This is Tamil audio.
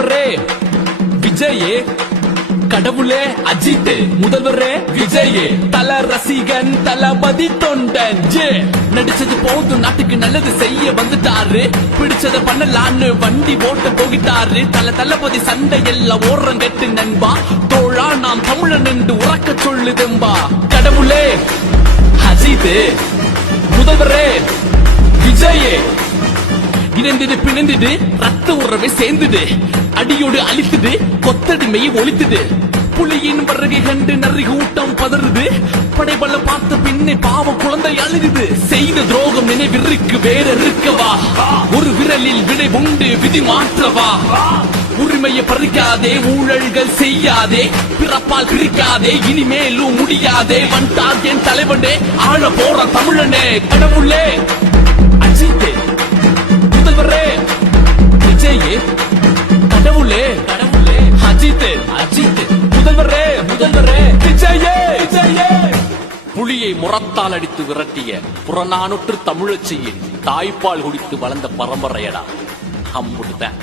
முதல்வரே விஜயே, கடவுளே அஜித், முதல்வரே விஜயே, தல ரசிகன் தளபதி தொண்டன் நடிச்சது போதும், நாட்டுக்கு நல்லது செய்ய வந்துட்டாரு, பிடிச்சத பண்ணலான்னு வண்டி ஓட்ட போகிட்டாரு, தளபதி சண்டை எல்லாம் ஓரம் கெட்டு நண்பா, தோழா நாம் தமிழன் என்று உறக்க சொல்லுதம்பா. கடவுளே அஜித், முதல்வரே விஜயே, இணைந்தது பிணைந்தது ரத்த உறவை சேர்ந்தது, அடியோடு அழித்தது கொத்தடிமையை ஒழித்தது, புலியின் வருகை கண்டு நரி கூட்டம் பதறுது, படைபல பார்த்த பின்னே பாவ குழந்தை அழுகுது, செய்த துரோகம் நினைவிற்கு வேற இருக்கவா, ஒரு விரலில் விடை உண்டு விதி மாற்றவா, உரிமையை பறிக்காதே ஊழல்கள் செய்யாதே, பிறப்பால் பிரிக்காதே இனிமேலும் முடியாதே, வந்தார் என் தலைவனே ஆழ போற தமிழனே. கடவுளே அஜித், முதல்வரே விஜயே, கடவுளே கடவுளே அஜித் அஜித், முதல்வரே முதல்வரே விஜயே விஜயே. புலியை முரத்தால் அடித்து விரட்டிய புறநானூற்று தமிழச்சியின் தாய்ப்பால் குடித்து வளர்ந்த பரம்பரையடா அம்புடுதான்.